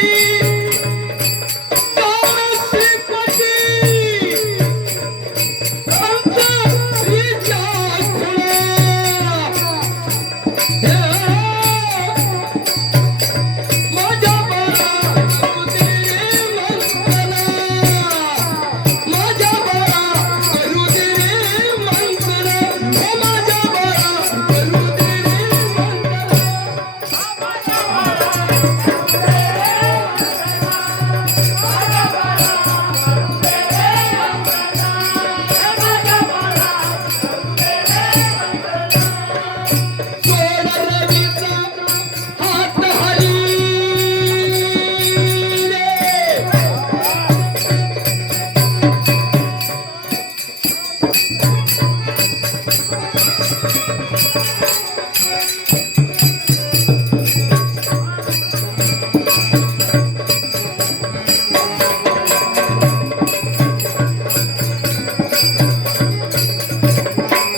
Hallelujah.